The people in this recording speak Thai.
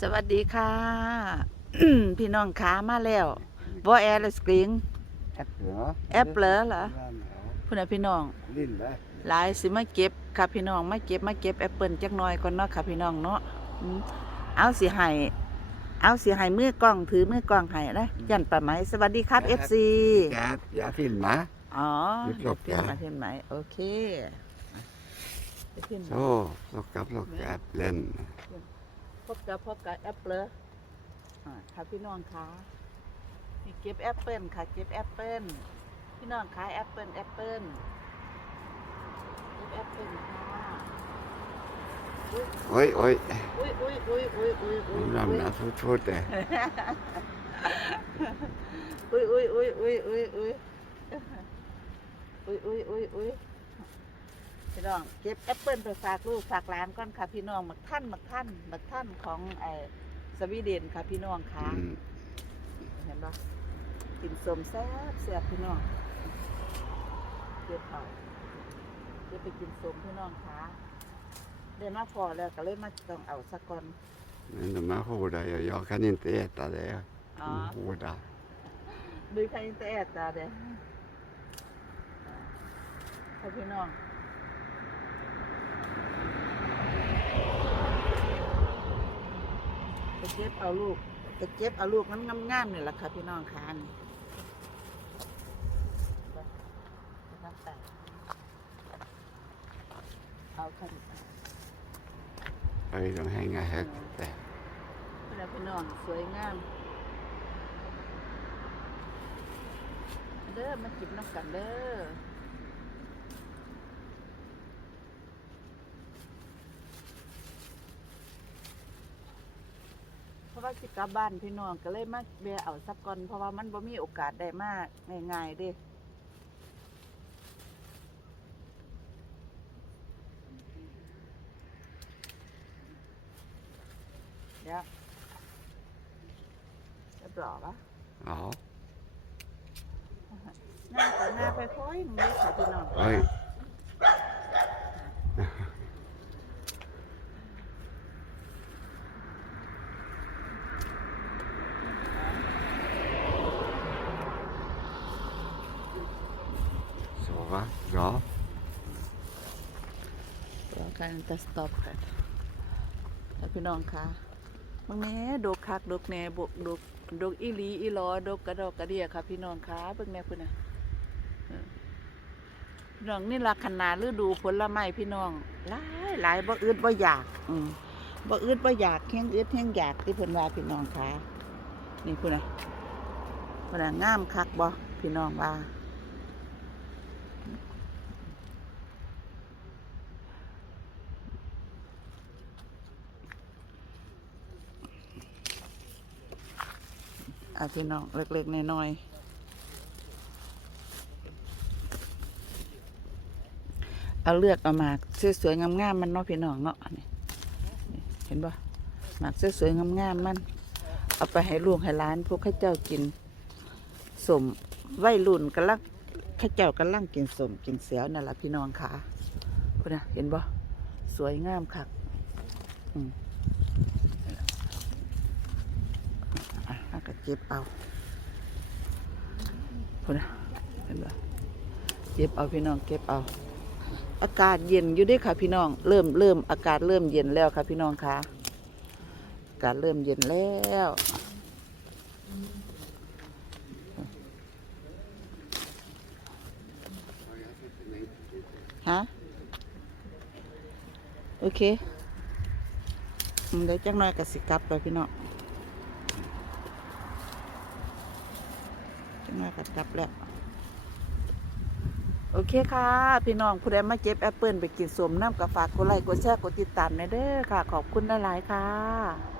สวัสดีค่ะ พี่น้องขามาแล้วบ่แอร์เลยสกรีงแอปเหรอแอปเหรอเหรอพุ่นน่ะพี่น้องลิ้นเลยหลายสิมาเก็บค่ะพี่น้องมาเก็บมาเก็บแอปเปิลจักหน่อยก่อนเนาะค่ะพี่น้องเนาะอืมเอาสิให้เอาสิให้มือกล้องถือมือกล้องให้นะยันป่าไหมสวัสดีครับ FC แกอย่าทิ้นนะอ๋อหยุดหลบเปลี่ยนนะมาเห็นไหมโอเคไปเปลี่ยนมาโอ้ลกกับลกแอปเล่น พบกับพบกับแอปเปิลอ่าค่ะพี่น้องคะนี่เก็บแอปเปิลค่ะ เก็บแอปเปิลพี่น้องขายแอปเปิลแอปเปิลเก็บแอปเปิลค่ะอุ้ยโอ้ยโอ้ยอุ้ยอุ้ยอุ้ยอุ้ยอุ้ยอุ้ยน้ำหนักชุดๆเลยอุ้ยอุ้ยอุ้ยอุ้ยอุ้ยอุ้ยอุ้ยอุ้ยอุ้ยอุ้ย พี่น้องเก็บแอปเปิลไปฝากลูกฝากหลานก่อนค่ะพี่น้องหมักท่านหมักท่านหมักท่านของไอ้สวีเดนค่ะพี่น้องค่ะอืมเห็นปะกินสมแซ่บแซ่บพี่น้องเก็บเอาเก็บไปกินสมพี่น้องค่ะเดินมาพอแล้วก็เลยมาต้องเอาสักก่อน Men de här hårda, jag, jag kan inte äta det. Ja. De hårda. Du kan inte äta det. För พี่น้องจะเเก็บเอาลูกจะเก็บเอาลูกนั้นงามๆนี่แหละค่ะพี่น้องค่ะนี่น้ำตาลเอาค่ะ Oj, de hänger högt där. แล้วพี่น้องสวยงาม เด้อมาจิบน้ำกันเด้อ ราะว่าสิกลับบ้านพี่น้องก็เลยมาเบียเอาสักก่อนเพราะว่ามันบ่มีโอกาสได้มากง่ายๆเด้เดี๋ยวเรียบร้อยปะ Ja. หน้าแต่หน้าไปค่อยมึงได้ค่ะพี่น้อง Oj. Så va, bra. เราการจะสต็อปค่ะแล้วพี่น้องคะบางแหน่ดกคักดกแหน่บกดกดกอีหลีอีหลอดกกระดอกกระเดียค่ะพี่น้องคะเบิ่งแหน่พุ่นน่ะเออพี่น้องนี่ละขนาดฤดูผลไม้พี่น้องหลายหลายบ่อึดบ่อยาก อืมบ่อึดบ่อยากแห้งอึดแห้งอยากที่เพิ่นว่าพี่น้องคะนี่พุ่นน่ะพุ่นน่ะงามคักบ่พี่น้องว่า อาพี่น้องเล็กๆน้อยๆเอาเลือกเอาหมากสวยๆงามๆมันเนาะพี่น้องเนาะนี่นี่เห็นปะหมากสวยๆงามๆมัน เอาไปให้ลูกให้หลาน พวกข้าเจ้ากินสมไว้รุ่นกำลังข้าเจ้ากำลังกินสมกินเสียวนั่นแหละพี่น้องค่ะพุ่นนะเห็นปะสวยงามคักอืม อะแล้ว ก็เจ็บเอาพุ่นะเห็นปะเจ็บเอาพี่น้องเก็บเอา อากาศเย็นอยู่ด้วยค่ะ พี่น้อง เริ่มเริ่มอากาศเริ่มเย็นแล้วค่ะ พี่น้องคะอากาศเริ่มเย็นแล้วฮะโอเคอืมเดี๋ยวจังน่อยก็สิกลับไปพี่น้อง จังหวะกัดกลับแล้ว โอเคค่ะ พี่น้องผู้ใดมาเก็บแอปเปิลไปกินสวมน้ำกับฝากกดไลค์กดแชร์กดติดตามในเด้อค่ะ ขอบคุณหลายๆค่ะ